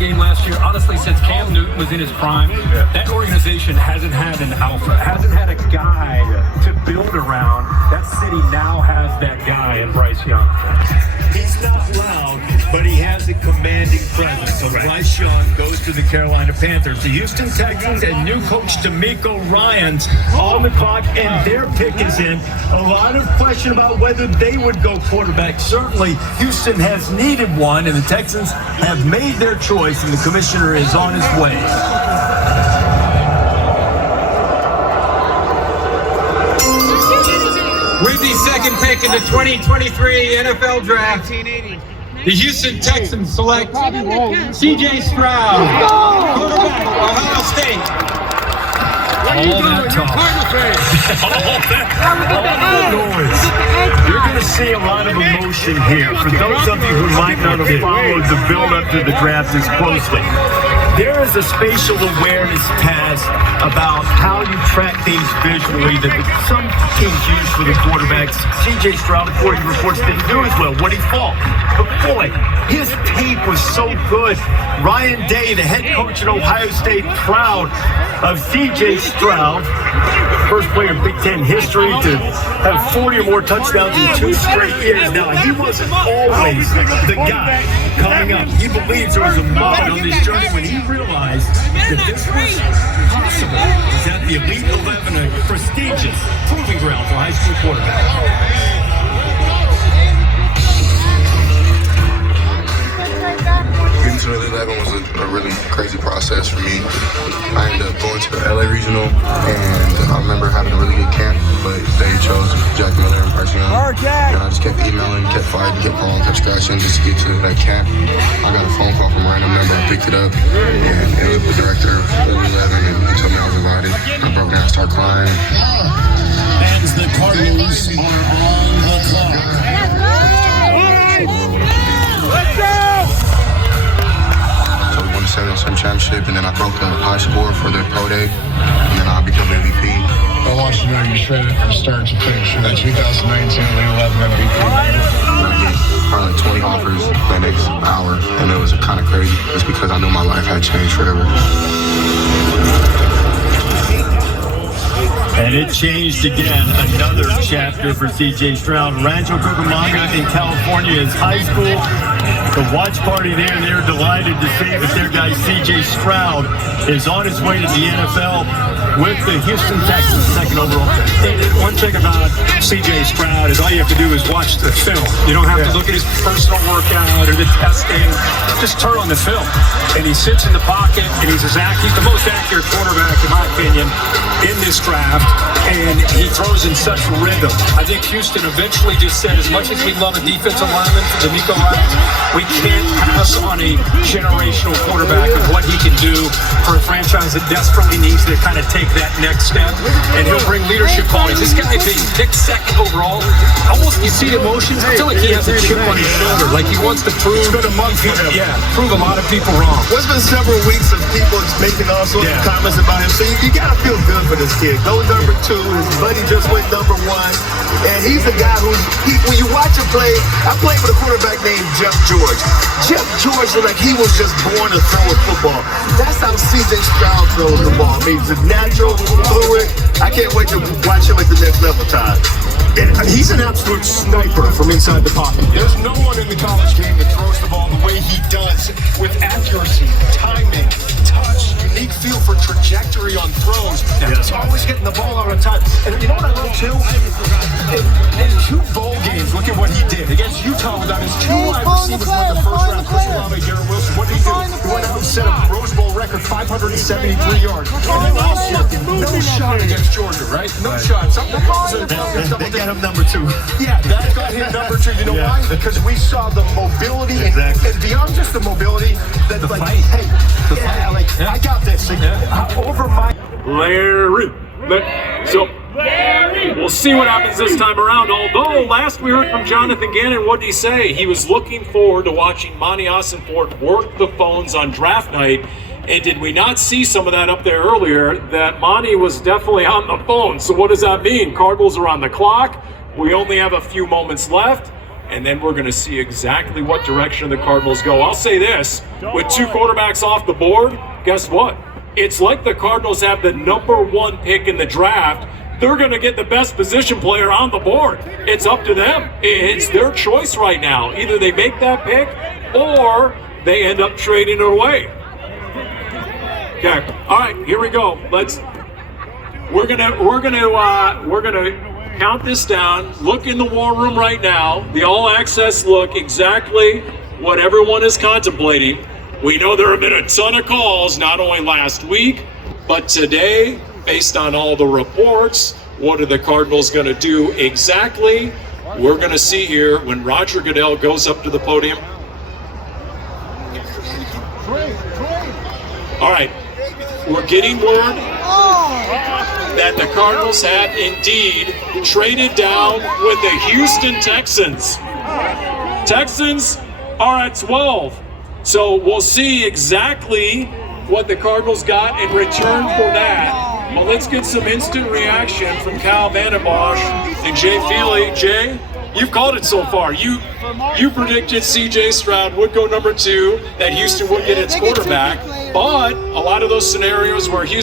game last year. Honestly, since Cam Newton was in his prime, that organization hasn't had an alpha, hasn't had a guy to build around. That city now has that guy in Bryce Young. He's not loud, but he has a commanding presence. So Bryce Young goes to the Carolina Panthers. The Houston Texans and new coach DeMeco Ryans on the clock, and their pick is in. A lot of question about whether they would go quarterback. Certainly, Houston has needed one, and the Texans have made their choice, and the commissioner is on his way. With the second pick in the 2023 NFL Draft, the Houston Texans select C.J. Stroud, quarterback, Ohio State. All that talk. all that noise. You're going to see a lot of emotion here. For those of you who might not have followed the build-up to the draft as closely, there is a spatial awareness test about how you track things visually that some teams use for the quarterbacks. C.J. Stroud, according to reports, didn't do as well. What he fall? But boy, his tape was so good. Ryan Day, the head coach at Ohio State, proud of C.J. Stroud, first player in Big Ten history to have 40 or more touchdowns in 2 straight years. Now, he wasn't always the guy coming up. He believes there was a moment on this journey when he realized that this was possible. He's at the Elite 11, a prestigious proving ground for high school quarterbacks. Getting to the Elite 11 was a really crazy process for me. I ended up going to the LA Regional, and I remember having a really good camp, but they chose Jack Miller and Bryce Young. And I just kept emailing, kept fighting, kept calling, kept scratching just to get to that camp. I got a phone call from a random number. I picked it up, and it was the director of the Elite 11, and he told me I was invited. I broke down and started crying. As the Cardinals are on the clock. Let's go! So we won the 7-7 championship, and then I broke the high score for the pro day, and then I became MVP. I watched you know you shredded from start to finish in the 2019 Elite 11 MVP. Probably like 20 offers the next hour, and it was kind of crazy just because I knew my life had changed forever. And it changed again, another chapter for C.J. Stroud. Rancho Cucamonga in California is high school. The watch party there, they're delighted to say that their guy C.J. Stroud is on his way to the NFL with the Houston Texans, second overall. One thing about C.J. Stroud is all you have to do is watch the film. You don't have to look at his personal workout or the testing. Just turn on the film. And he sits in the pocket, and he's the most accurate quarterback, in my opinion, in this draft. And he throws in such rhythm. I think Houston eventually just said, as much as we love a defensive lineman, DeMeco Ryans, we can't pass on a generational quarterback of what he can do for a franchise that desperately needs to kind of take that next step. And he'll bring leadership qualities. This guy being picked second overall, almost you see the emotions. I feel like he has a chip on his shoulder, like he wants to prove. It's been a month for him. Yeah, prove a lot of people wrong. Well, it's been several weeks of people making all sorts of comments about him. So you gotta feel good for this kid. Go number 2. His buddy just went number 1. And he's a guy when you watch him play, I played with a quarterback named Jeff George. Jeff George looked like he was just born to throw a football. That's how C.J. Stroud throws the ball. I mean, he's a natural, fluid. I can't wait to watch him at the next level, Todd. And he's an absolute sniper from inside the pocket. There's no one in the college game that throws the ball the way he does, with accuracy, timing, touch, unique feel for trajectory on throws. He's always getting the ball out on time. And you know what I love too? In 2 bowl games, look at what he did. Against Utah without his 2 wide receivers in the first round, Chris Olave, Garrett Wilson. What did he do? He went out and set a Rose Bowl record, 573 yards. And then last year, no shot against Georgia, right? No shot. They got him number 2. Yeah, that got him number 2. You know why? Because we saw the mobility and beyond just the mobility, that like, fight. hey, I got this. Over my Larry. So we'll see what happens this time around. Although last we heard from Jonathan Gannon, what did he say? He was looking forward to watching Monty Ossenfort work the phones on draft night. And did we not see some of that up there earlier, that Monty was definitely on the phone? So what does that mean? Cardinals are on the clock. We only have a few moments left. and then we're going to see exactly what direction the Cardinals go. I'll say this, with 2 quarterbacks off the board, guess what? It's like the Cardinals have the #1 pick in the draft. They're going to get the best position player on the board. It's up to them. It's their choice right now. Either they make that pick or they end up trading it away. Okay. All right, here we go. We're gonna count this down. Look in the war room right now. The all-access look, exactly what everyone is contemplating. We know there have been a ton of calls, not only last week, but today, based on all the reports. What are the Cardinals going to do exactly? We're going to see here when Roger Goodell goes up to the podium. All right, we're getting word that the Cardinals have indeed traded down with the Houston Texans. Texans are at 12. So we'll see exactly what the Cardinals got in return for that. Well, let's get some instant reaction from Cal Vandenbosch and Jay Feely. Jay, you've called it so far. You predicted C.J. Stroud would go #2, that Houston would get its quarterback, but a lot of those scenarios where Houston